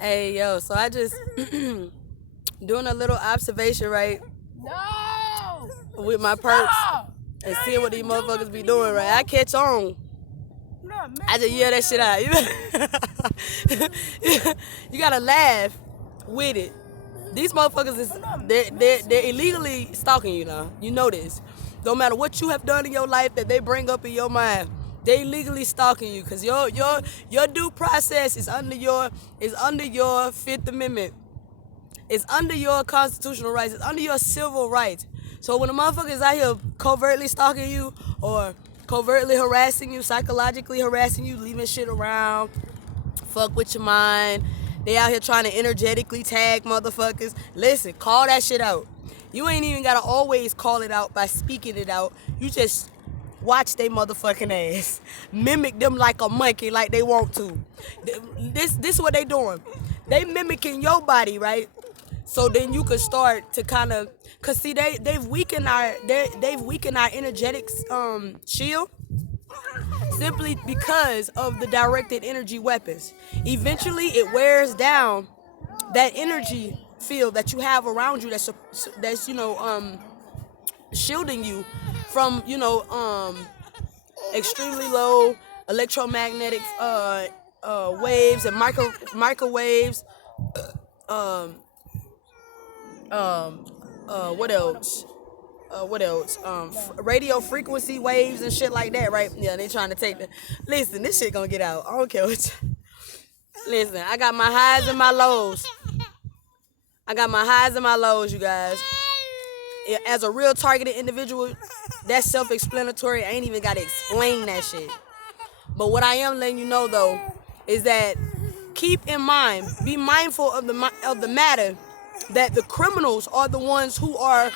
Hey, yo, so I just doing a little observation, right, No! with my perks Stop! and You're seeing not what these even doing motherfuckers be nothing doing, right? I anymore. catch on. You're not I just yell that shit out. You gotta laugh with it. These motherfuckers is they're illegally stalking you now. You know this. No matter what you have done in your life that they bring up in your mind, they illegally stalking you because your due process is under your Fifth Amendment. It's under your constitutional rights. It's under your civil rights. So when a motherfucker is out here covertly stalking you or covertly harassing you, psychologically harassing you, leaving shit around, fuck with your mind, they out here trying to energetically tag motherfuckers. Listen, call that shit out. You ain't even gotta always call it out by speaking it out. You just watch they motherfucking ass. Mimic them like a monkey, like they want to. This is what they doing. They mimicking your body, right? So then you could start to kind of, cause see they've weakened our energetics shield simply because of the directed energy weapons. Eventually, it wears down that energy field that you have around you that's shielding you from extremely low electromagnetic waves and microwaves. Um, what else? What else? Radio frequency waves and shit like that, right? Yeah, they trying to take the. Listen, this shit gonna get out. I don't care what. Listen, I got my highs and my lows. I got my highs and my lows, you guys. As a real targeted individual, that's self-explanatory. I ain't even gotta explain that shit. But what I am letting you know though is that keep in mind, be mindful of the matter that the criminals are the ones who are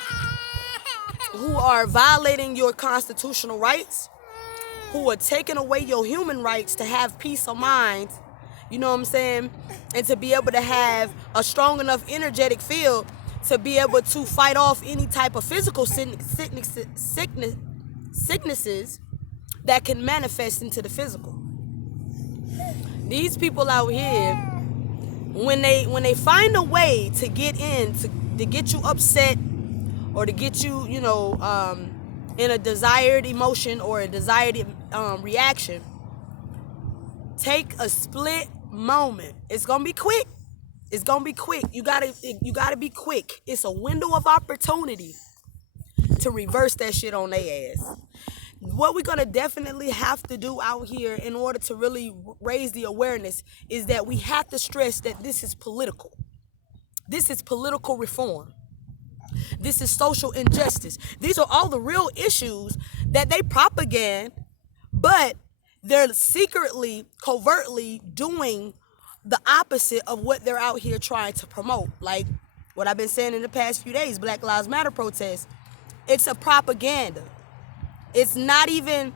violating your constitutional rights, who are taking away your human rights to have peace of mind, you know what I'm saying, and to be able to have a strong enough energetic field to be able to fight off any type of physical sicknesses that can manifest into the physical. These people out here, when they find a way to get in, to get you upset or to get you, in a desired emotion or a desired reaction, take a split moment. It's gonna be quick. It's gonna be quick. You gotta be quick. It's a window of opportunity to reverse that shit on their ass. What we're gonna definitely have to do out here in order to really raise the awareness is that we have to stress that this is political. This is political reform. This is social injustice. These are all the real issues that they propagate, but they're secretly, covertly doing the opposite of what they're out here trying to promote. Like what I've been saying in the past few days, Black Lives Matter protests. It's a propaganda. It's not even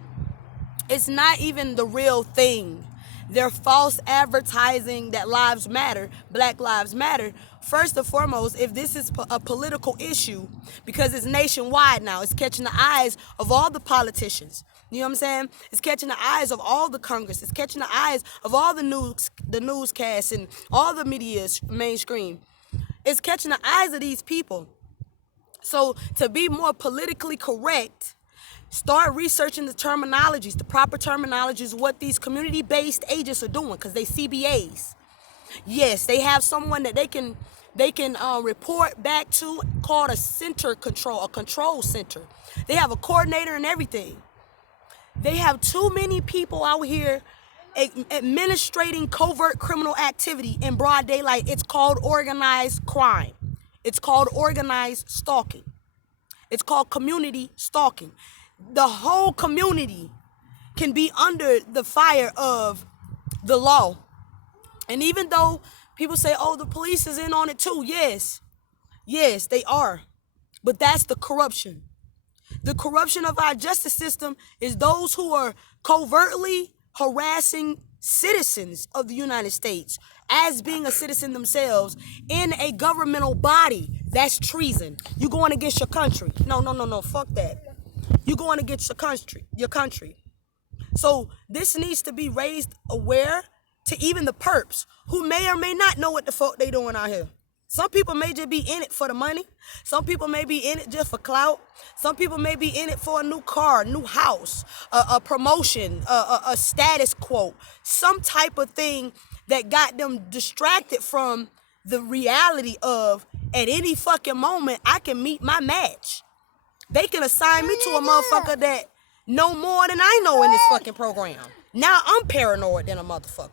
the real thing. They're false advertising that lives matter, Black Lives Matter. First and foremost, if this is a political issue, because it's nationwide now, it's catching the eyes of all the politicians. You know what I'm saying? It's catching the eyes of all the Congress. It's catching the eyes of all the newscasts and all the media mainstream. It's catching the eyes of these people. So to be more politically correct, start researching the terminologies, the proper terminologies, what these community-based agents are doing, because they CBAs. Yes, they have someone that they can report back to called a control center. They have a coordinator and everything. They have too many people out here administrating covert criminal activity in broad daylight. It's called organized crime. It's called organized stalking. It's called community stalking. The whole community can be under the fire of the law. And even though people say, oh, the police is in on it too, yes, they are. But that's the corruption. The corruption of our justice system is those who are covertly harassing citizens of the United States as being a citizen themselves in a governmental body. That's treason. You going against your country. No, fuck that. You going against your country. So this needs to be raised aware to even the perps who may or may not know what the fuck they doing out here. Some people may just be in it for the money. Some people may be in it just for clout. Some people may be in it for a new car, new house, a promotion, a status quo, some type of thing that got them distracted from the reality of at any fucking moment I can meet my match. They can assign me to a motherfucker that know more than I know in this fucking program. Now I'm paranoid than a motherfucker.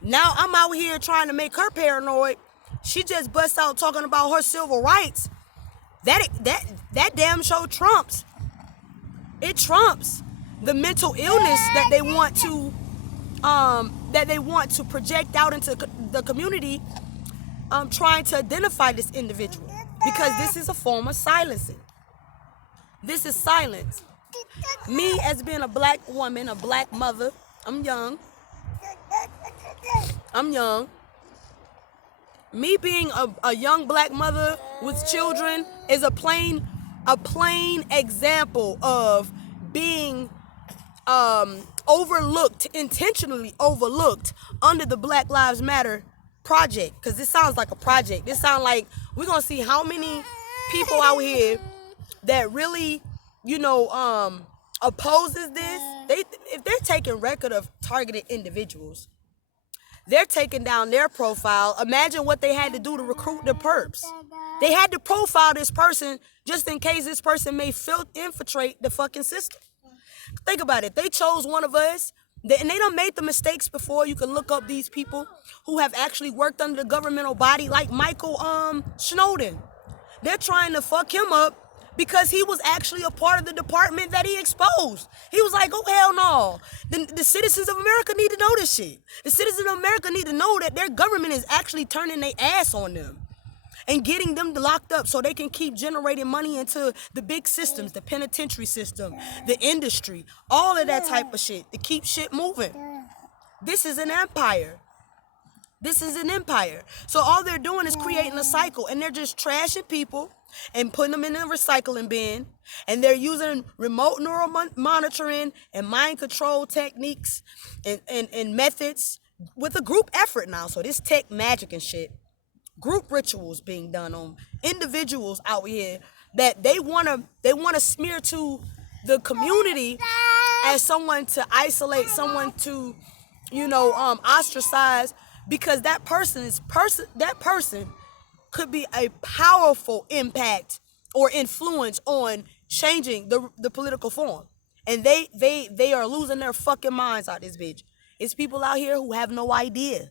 Now I'm out here trying to make her paranoid. She just busts out talking about her civil rights. That damn show trumps. It trumps the mental illness that they want to project out into the community, trying to identify this individual, because this is a form of silencing. This is silence. Me as being a black woman, a black mother, I'm young. Me being a young black mother with children is a plain example of being overlooked, intentionally overlooked under the Black Lives Matter project. Because this sounds like a project. This sounds like we're going to see how many people out here that really, opposes this. If they're taking record of targeted individuals, they're taking down their profile. Imagine what they had to do to recruit the perps. They had to profile this person just in case this person may infiltrate the fucking system. Think about it. They chose one of us, and they done made the mistakes before. You can look up these people who have actually worked under the governmental body, like Michael Snowden. They're trying to fuck him up because he was actually a part of the department that he exposed. He was like, oh, hell no. The citizens of America need to know this shit. The citizens of America need to know that their government is actually turning their ass on them and getting them locked up so they can keep generating money into the big systems, the penitentiary system, the industry, all of that type of shit to keep shit moving. This is an empire. This is an empire. So all they're doing is creating a cycle, and they're just trashing people and putting them in a recycling bin, and they're using remote neural monitoring and mind control techniques and methods with a group effort now. So this tech magic and shit, group rituals being done on individuals out here that they wanna smear to the community as someone to isolate, someone to ostracize, because that person could be a powerful impact or influence on changing the political form. And they are losing their fucking minds out this bitch. It's people out here who have no idea.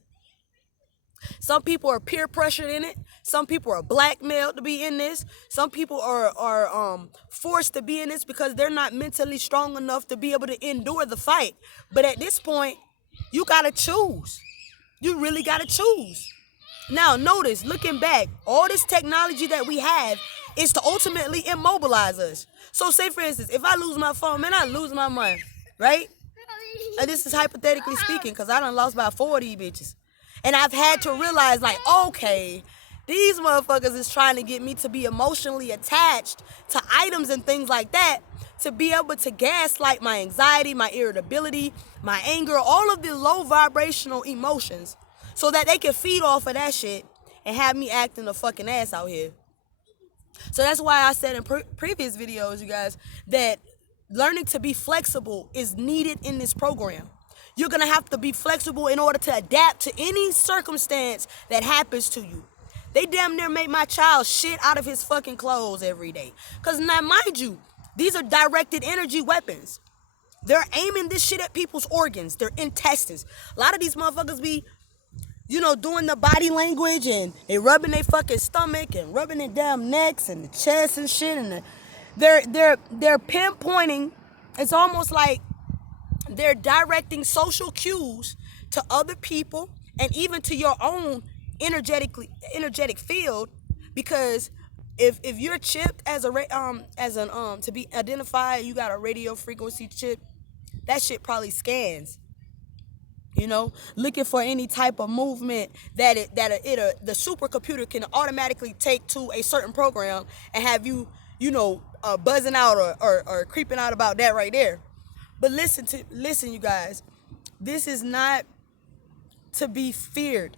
Some people are peer pressured in it. Some people are blackmailed to be in this. Some people are forced to be in this because they're not mentally strong enough to be able to endure the fight. But at this point, you gotta choose. You really gotta choose. Now, notice, looking back, all this technology that we have is to ultimately immobilize us. So, say for instance, if I lose my phone, man, I lose my mind, right? And this is hypothetically speaking, because I done lost about 4 of these bitches. And I've had to realize, like, okay, these motherfuckers is trying to get me to be emotionally attached to items and things like that, to be able to gaslight my anxiety, my irritability, my anger, all of the low vibrational emotions, so that they can feed off of that shit and have me acting a fucking ass out here. So that's why I said in previous videos, you guys, that learning to be flexible is needed in this program. You're going to have to be flexible in order to adapt to any circumstance that happens to you. They damn near make my child shit out of his fucking clothes every day. Because now, mind you, these are directed energy weapons. They're aiming this shit at people's organs, their intestines. A lot of these motherfuckers be, doing the body language, and they rubbing their fucking stomach and rubbing their damn necks and the chest and shit. And they're pinpointing. It's almost like they're directing social cues to other people and even to your own energetic field, because if you're chipped to be identified, you got a radio frequency chip, that shit probably scans, looking for any type of movement that the supercomputer can automatically take to a certain program and have you buzzing out or creeping out about that right there. But listen, you guys, this is not to be feared.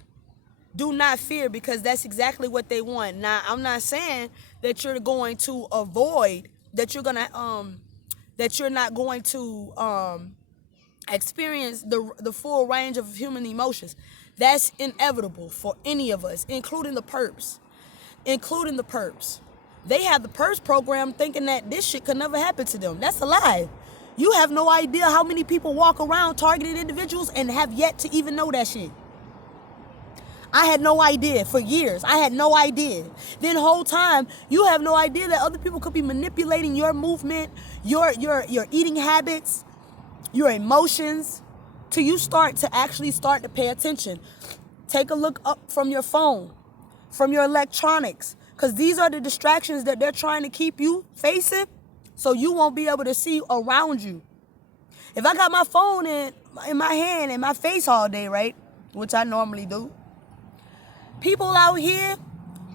Do not fear, because that's exactly what they want. Now, I'm not saying that you're going to avoid, that you're not going to experience the full range of human emotions. That's inevitable for any of us, including the perps. They have the perps program thinking that this shit could never happen to them. That's a lie. You have no idea how many people walk around targeted individuals and have yet to even know that shit. I had no idea for years. I had no idea. Then the whole time, you have no idea that other people could be manipulating your movement, your eating habits, your emotions, till you start to pay attention. Take a look up from your phone, from your electronics, because these are the distractions that they're trying to keep you facing, so you won't be able to see around you. If I got my phone in my hand, in my face all day, right, which I normally do, people out here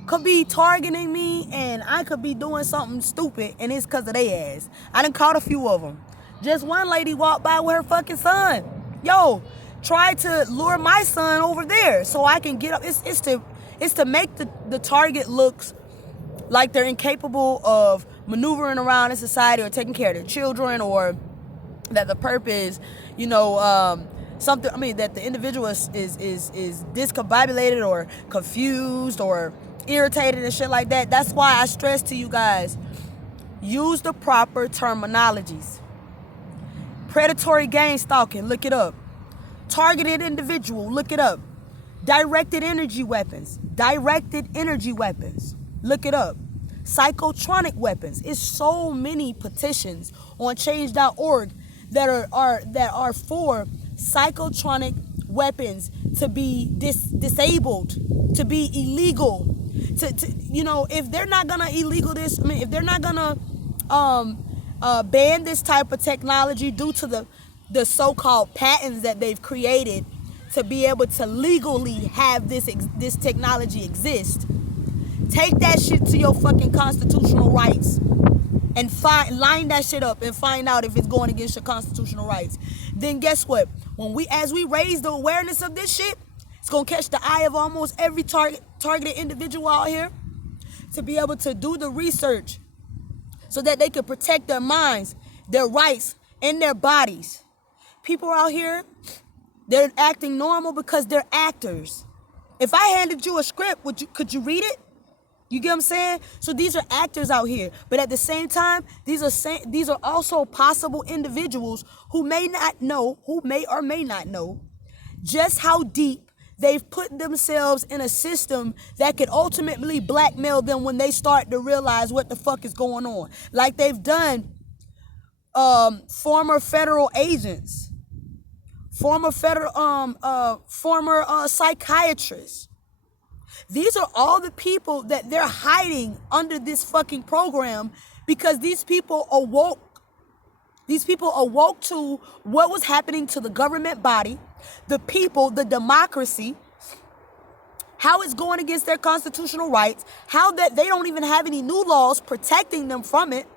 could be targeting me, and I could be doing something stupid, and it's because of their ass. I done caught a few of them. Just one lady walked by with her fucking son. Yo, tried to lure my son over there so I can get up. It's to make the target looks like they're incapable of maneuvering around in society or taking care of their children, or that the purpose, something. I mean, that the individual is discombobulated or confused or irritated and shit like that. That's why I stress to you guys, use the proper terminologies. Predatory gang stalking, look it up. Targeted individual, look it up. Directed energy weapons, look it up. Psychotronic weapons. It's so many petitions on change.org that are for psychotronic weapons to be disabled, to be illegal. If they're not gonna illegal this, if they're not gonna ban this type of technology due to the so-called patents that they've created to be able to legally have this technology exist, take that shit to your fucking constitutional rights and line that shit up and find out if it's going against your constitutional rights. Then guess what? As we raise the awareness of this shit, it's gonna catch the eye of almost every targeted individual out here to be able to do the research so that they can protect their minds, their rights, and their bodies. People out here, they're acting normal because they're actors. If I handed you a script, could you read it? You get what I'm saying? So these are actors out here, but at the same time, these are also possible individuals who may or may not know just how deep they've put themselves in a system that could ultimately blackmail them when they start to realize what the fuck is going on. Like they've done former federal agents, former psychiatrists. These are all the people that they're hiding under this fucking program because these people awoke. These people awoke to what was happening to the government body, the people, the democracy, how it's going against their constitutional rights, how that they don't even have any new laws protecting them from it.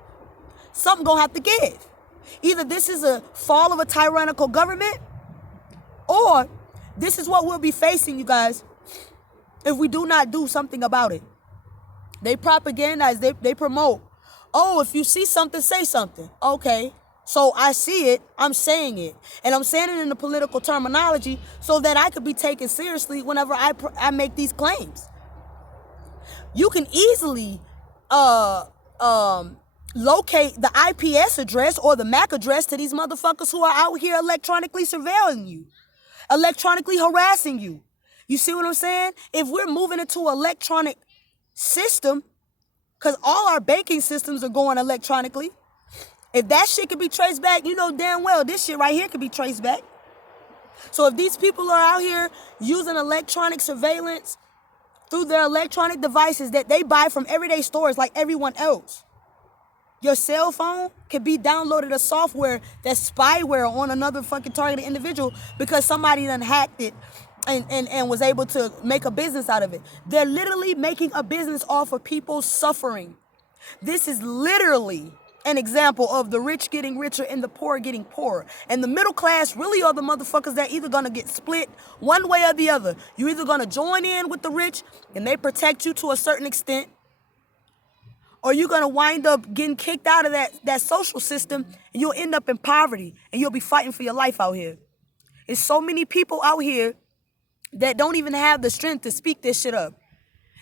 Something gonna have to give. Either this is a fall of a tyrannical government, or this is what we'll be facing, you guys, if we do not do something about it. They propagandize, they promote, oh, if you see something, say something. Okay, so I see it, I'm saying it. And I'm saying it in the political terminology so that I could be taken seriously whenever I make these claims. You can easily locate the IPS address or the MAC address to these motherfuckers who are out here electronically surveilling you, electronically harassing you. You see what I'm saying? If we're moving into an electronic system, because all our banking systems are going electronically, if that shit can be traced back, you know damn well this shit right here can be traced back. So if these people are out here using electronic surveillance through their electronic devices that they buy from everyday stores like everyone else, your cell phone can be downloaded a software that's spyware on another fucking targeted individual because somebody done hacked it and was able to make a business out of it. They're literally making a business off of people suffering. This is literally an example of the rich getting richer and the poor getting poorer. And the middle class really are the motherfuckers that either gonna get split one way or the other. You're either gonna join in with the rich and they protect you to a certain extent, or you're gonna wind up getting kicked out of that social system and you'll end up in poverty and you'll be fighting for your life out here. There's so many people out here that don't even have the strength to speak this shit up,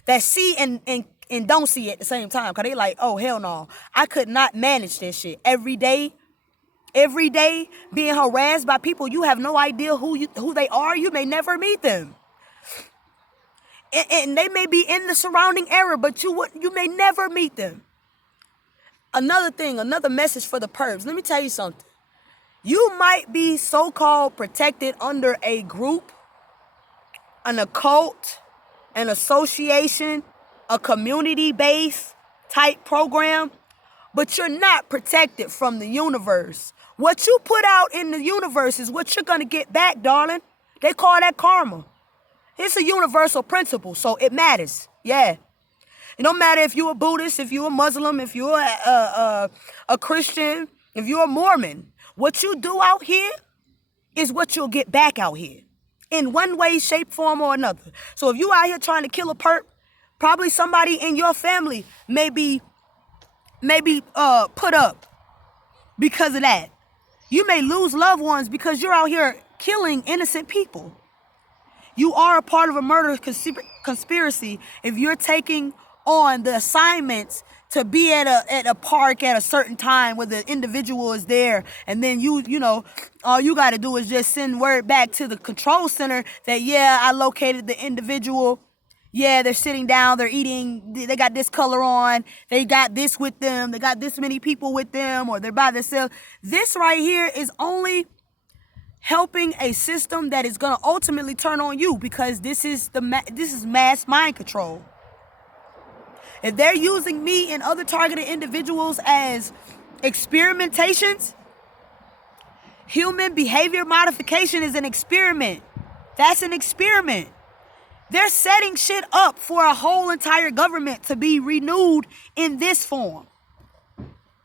that see and don't see at the same time, because they like, oh, hell no, I could not manage this shit. Every day being harassed by people you have no idea who they are. You may never meet them. And they may be in the surrounding area, but you may never meet them. Another message for the perps. Let me tell you something. You might be so-called protected under a group, an occult, an association, a community-based type program, but you're not protected from the universe. What you put out in the universe is what you're going to get back, darling. They call that karma. It's a universal principle, so it matters. Yeah. It don't matter if you're a Buddhist, if you're a Muslim, if you're a Christian, if you're a Mormon. What you do out here is what you'll get back out here in one way, shape, form, or another. So if you out here trying to kill a perp, probably somebody in your family may be put up because of that. You may lose loved ones because you're out here killing innocent people. You are a part of a murder conspiracy if you're taking on the assignments to be at a park at a certain time where the individual is there, and then you know all you got to do is just send word back to the control center that, yeah, I located the individual. Yeah, they're sitting down, they're eating, they got this color on, they got this with them, they got this many people with them, or they're by themselves. This right here is only helping a system that is going to ultimately turn on you, because this is mass mind control. If they're using me and other targeted individuals as experimentations, human behavior modification is an experiment. That's an experiment. They're setting shit up for a whole entire government to be renewed in this form.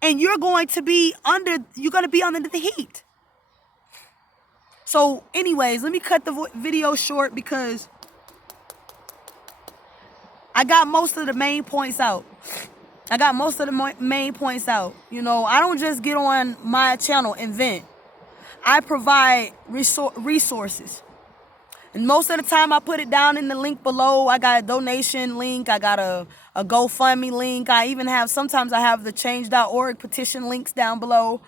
And you're going to be under the heat. So anyways, let me cut the video short because I got most of the main points out. You know, I don't just get on my channel and vent. I provide resources. And most of the time I put it down in the link below. I got a donation link. I got a GoFundMe link. Sometimes I have the change.org petition links down below.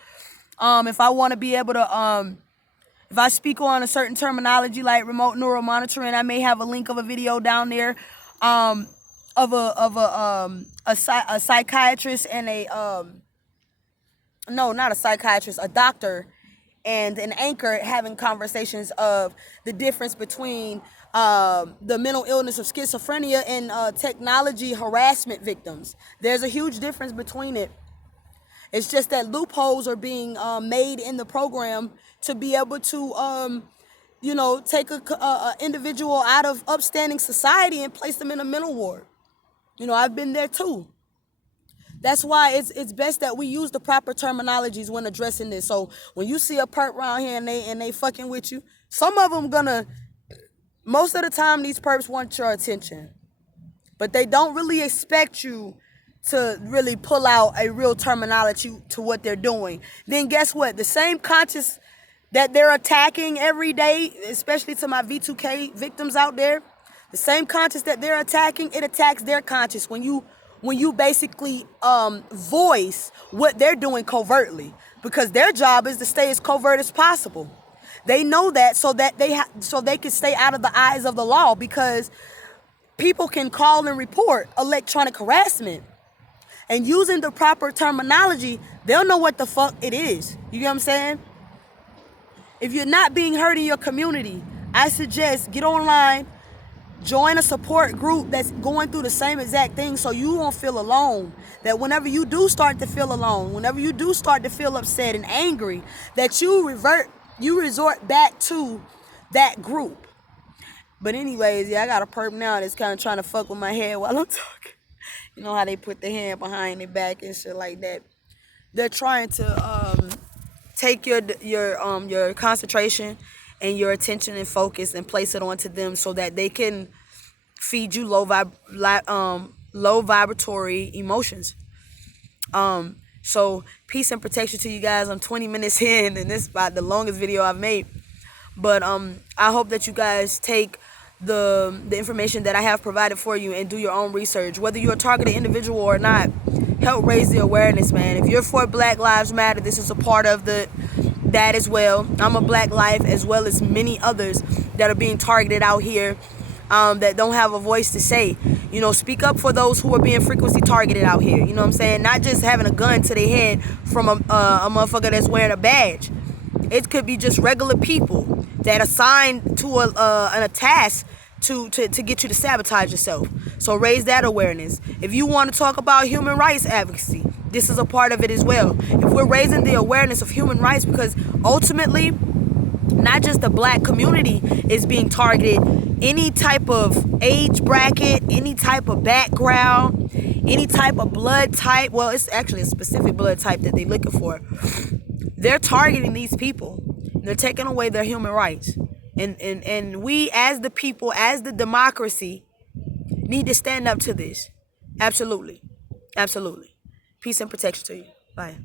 If I want to be able to, if I speak on a certain terminology like remote neural monitoring, I may have a link of a video down there of a psychiatrist and a doctor and an anchor having conversations of the difference between the mental illness of schizophrenia and technology harassment victims. There's a huge difference between it. It's just that loopholes are being made in the program to be able to, take a individual out of upstanding society and place them in a mental ward. You know, I've been there too. That's why it's best that we use the proper terminologies when addressing this. So when you see a perp around here and they fucking with you, some of them most of the time these perps want your attention, but they don't really expect you to really pull out a real terminology to what they're doing. Then guess what? The same conscience that they're attacking every day, especially to my V2K victims out there, the same conscience that they're attacking, it attacks their conscience when you basically voice what they're doing covertly, because their job is to stay as covert as possible. They know that so that they can stay out of the eyes of the law, because people can call and report electronic harassment, and using the proper terminology, they'll know what the fuck it is. You get what I'm saying? If you're not being heard in your community, I suggest get online, join a support group that's going through the same exact thing, so you won't feel alone. That whenever you do start to feel alone, whenever you do start to feel upset and angry, that you resort back to that group. But anyways, yeah, I got a perp now that's kind of trying to fuck with my head while I'm talking. You know how they put their hand behind their back and shit like that. They're trying to take your concentration and your attention and focus and place it onto them so that they can feed you low vibratory emotions. So peace and protection to you guys. I'm 20 minutes in, and this is about the longest video I've made. But I hope that you guys take the information that I have provided for you and do your own research. Whether you're a targeted individual or not, help raise the awareness, man. If you're for Black Lives Matter, this is a part of that as well. I'm a Black Life as well as many others that are being targeted out here, that don't have a voice to say. You know, speak up for those who are being frequency targeted out here. You know what I'm saying? Not just having a gun to their head from a motherfucker that's wearing a badge. It could be just regular people that are assigned to a task to get you to sabotage yourself. So raise that awareness. If you want to talk about human rights advocacy, this is a part of it as well. If we're raising the awareness of human rights, because ultimately, not just the Black community is being targeted, any type of age bracket, any type of background, any type of blood type. Well, it's actually a specific blood type that they're looking for. They're targeting these people. They're taking away their human rights. And we as the people, as the democracy, need to stand up to this. Absolutely. Absolutely. Peace and protection to you. Bye.